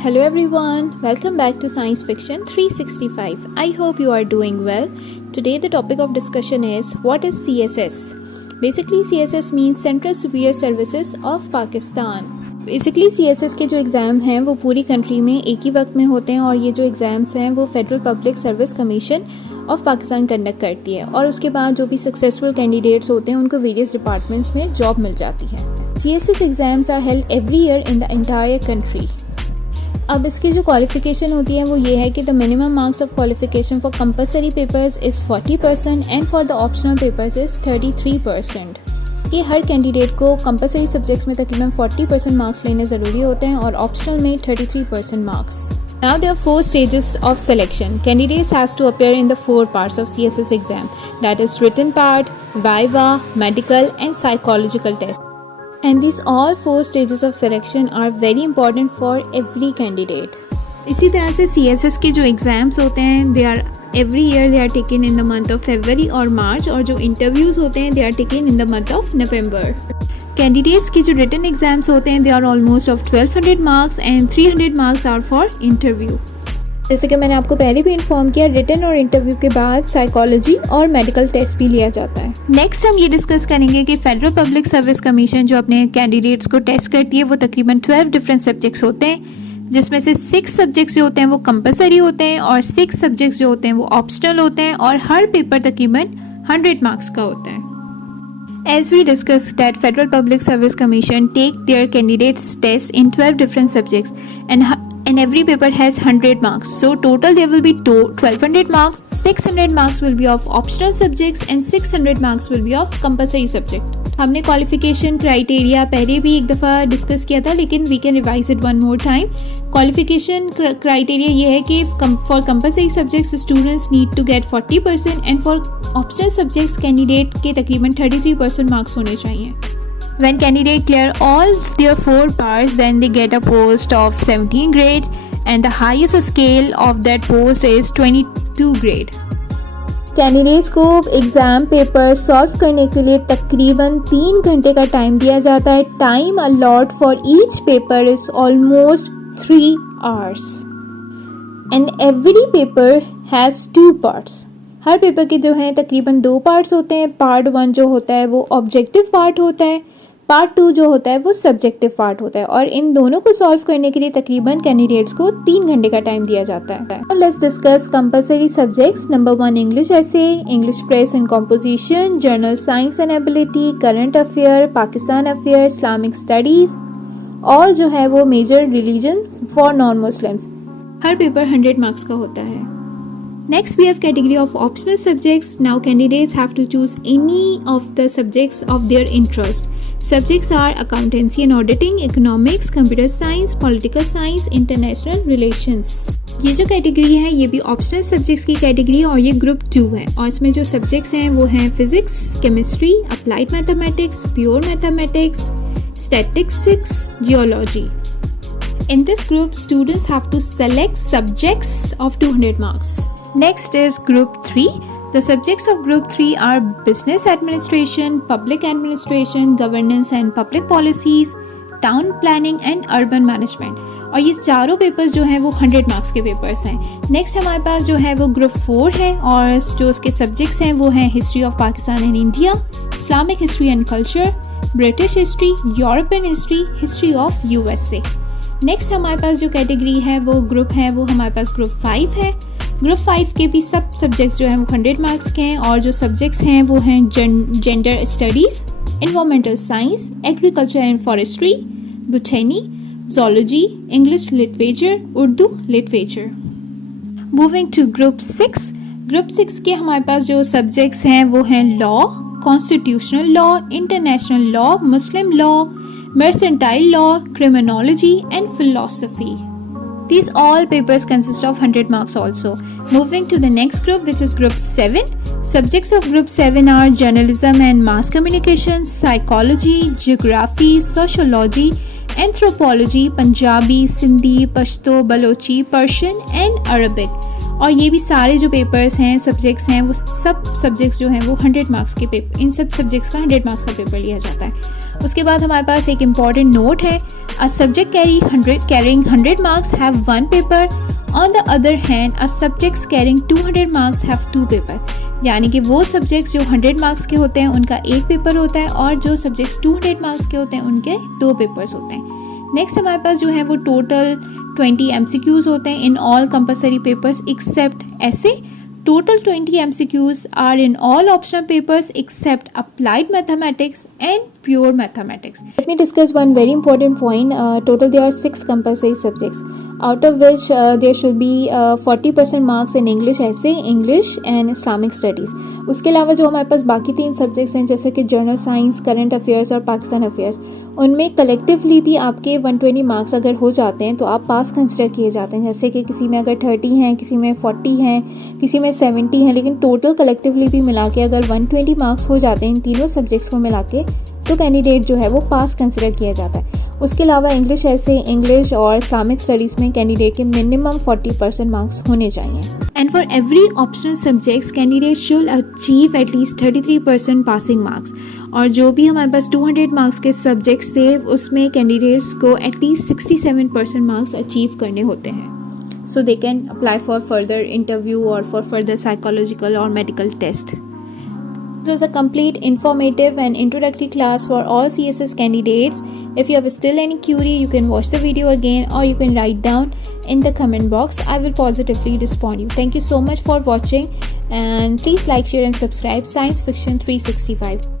Hello everyone, welcome back to Science Fiction 365. I hope you are doing well. Today the topic of discussion is what is CSS? Basically CSS means Central Superior Services of Pakistan. Basically CSS के जो exam हैं वो पूरी country में एक ही वक्त में होते हैं और ये जो एग्ज़ाम्स हैं वो federal public service commission of Pakistan conduct करती है और उसके बाद जो भी सक्सेसफुल कैंडिडेट्स होते हैं उनको वेरियस डिपार्टमेंट्स में जॉब मिल जाती है। CSS exams are held every year in the entire country. अब इसकी जो क्वालिफ़िकेशन होती है वो ये है कि the minimum marks of qualification for compulsory papers is 40% and for the optional papers is 33%। कि हर कैंडिडेट को कंपलसरी सब्जेक्ट्स में तकरीबन 40% मार्क्स लेने ज़रूरी होते हैं और ऑप्शनल में 33% marks. Now there are 4 stages of selection. Candidates has to appear in the 4 parts of CSS exam, that is written part, viva, medical and psychological test. And these all 4 stages of selection are very important for every candidate. इसी तरह से CSS के जो exams होते हैं they are every year they are taken in the month of February और March और जो interviews होते हैं they are taken in the month of November. Candidates की जो written exams होते हैं they are almost of 1200 marks and 300 marks are for interview. जैसे कि मैंने आपको पहले भी इन्फॉर्म किया रिटन और इंटरव्यू के बाद साइकोलॉजी और मेडिकल टेस्ट भी लिया जाता है। नेक्स्ट हम ये डिस्कस करेंगे कि फेडरल पब्लिक सर्विस कमीशन जो अपने कैंडिडेट्स को टेस्ट करती है वो तकरीबन 12 डिफरेंट सब्जेक्ट्स होते हैं जिसमें से 6 सब्जेक्ट्स जो होते हैं वो कंपलसरी होते हैं और 6 सब्जेक्ट्स जो होते हैं वो ऑप्शनल होते हैं और हर पेपर तकरीबन 100 मार्क्स का होता है। As we discussed that Federal Public Service Commission take their candidates tests in 12 different subjects and every paper has 100 marks. So total there will be 1200 marks, 600 marks will be of optional subjects and 600 marks will be of compulsory subject. हमने qualification criteria पहले भी एक दफ़ा discuss किया था लेकिन we can revise it one more time. Qualification criteria ये है कि for compulsory subjects students need to get 40% and for optional subjects candidate के तकरीबन 33% मार्क्स होने चाहिए। When candidate clear all their 4 parts, then they get a post of 17 grade and the highest scale of that post is 22 grade. Candidates को exam paper solve करने के लिए तकरीबन 3 घंटे का टाइम दिया जाता है। Time a lot for each paper is almost 3 hours and every paper has 2 parts. Her paper के जो हैं तकरीबन 2 पार्ट्स होते हैं। पार्ट 1 जो होता है वो ऑब्जेक्टिव पार्ट होता है, पार्ट 2 जो होता है वो सब्जेक्टिव पार्ट होता है और इन दोनों को सॉल्व करने के लिए तकरीबन कैंडिडेट्स को 3 घंटे का टाइम दिया जाता है। Let's discuss compulsory subjects. Number 1 English essay, English press and composition, general science and ability, current affair, Pakistan affair, Islamic studies और जो है वो major religion for non Muslims. हर पेपर 100 मार्क्स का होता है। Next we have category of optional subjects. Now candidates have to choose any of the subjects of their interest. Subjects are accountancy and auditing, economics, computer science, political science, international relations. ये जो category है ये भी optional subjects की category है और ये group 2 है और इसमें जो सब्जेक्ट्स हैं वो हैं physics, chemistry, applied mathematics, pure mathematics, statistics, geology. In this group, students have to select subjects of 200 marks. Next is Group 3. The subjects of Group 3 are Business Administration, Public Administration, Governance and Public Policies, Town Planning and Urban Management. और ये चारों papers जो हैं वो 100 marks के papers हैं। Next हमारे पास जो है वो Group 4 है और जो उसके सब्जेक्ट्स हैं वो हैं history of Pakistan and India, Islamic history and culture, British history, European history, history of USA. Next हमारे पास जो कैटेगरी है वो ग्रुप है वो हमारे पास Group 5 है। ग्रुप 5 के भी सब सब्जेक्ट्स जो हैं वो 100 मार्क्स के हैं और जो सब्जेक्ट्स हैं वो हैं gender studies, environmental science, agriculture and forestry, botany, zoology, English literature, Urdu literature. Moving to group 6. Group 6 के हमारे पास जो सब्जेक्ट्स हैं वो हैं law, constitutional law, international law, Muslim law, mercantile law, criminology and philosophy. These all papers consist of 100 marks also. Moving to the next group which is group 7. Subjects of group 7 are journalism and mass communication, psychology, geography, sociology, anthropology, Punjabi, Sindhi, Pashto, Balochi, Persian and Arabic. और ये भी सारे जो papers हैं subjects हैं वो सब subjects जो हैं वो 100 मार्क्स के पेपर इन सब सब्जेक्ट्स का 100 मार्क्स का पेपर लिया जाता है उसके बाद हमारे पास एक इम्पॉर्टेंट नोट है, a subject carrying 100 marks have 1 paper, on the other hand a subjects carrying 200 marks have 2 paper. यानी कि वो सब्जेक्ट्स जो 100 मार्क्स के होते हैं उनका एक पेपर होता है, और जो सब्जेक्ट्स 200 मार्क्स के होते हैं उनके 2 पेपर्स होते हैं। नेक्स्ट हमारे पास जो है वो टोटल 20 MCQs होते हैं in all compulsory papers except essay. Total 20 MCQs are in all optional papers except applied mathematics and pure mathematics. Let me discuss one very important point. Total there are 6 compulsory subjects, out of which there should be 40% marks in English essay, English and Islamic studies. उसके अलावा जो हमारे पास बाकी 3 subjects हैं जैसे कि general science, current affairs और Pakistan affairs, उनमें कलेक्टिवली भी आपके 120 मार्क्स अगर हो जाते हैं तो आप पास कंसिडर किए जाते हैं। जैसे कि किसी में अगर 30 हैं, किसी में 40 हैं, किसी में 70 हैं, लेकिन टोटल कलेक्टिवली भी मिला के अगर 120 मार्क्स हो जाते हैं इन तीनों सब्जेक्ट्स को मिला के, तो कैंडिडेट जो है वो पास कंसिडर किया जाता है। उसके अलावा इंग्लिश ऐसे, इंग्लिश और इस्लामिक स्टडीज़ में कैंडिडेट के मिनिमम 40% मार्क्स होने चाहिए। And for every optional subjects candidate should achieve at least 33% passing marks. और जो भी हमारे पास 200 मार्क्स के सब्जेक्ट्स थे उसमें कैंडिडेट्स को एटलीस्ट 67% मार्क्स अचीव करने होते हैं, so they can apply for further interview और फॉर फर्दर साइकोलॉजिकल और medical test. It was a complete, informative and introductory class for all CSS candidates. If you have still any query, you can watch the video again or you can write down in the comment box. I will positively respond you. Thank you so much for watching, and please like, share and subscribe Science Fiction 365.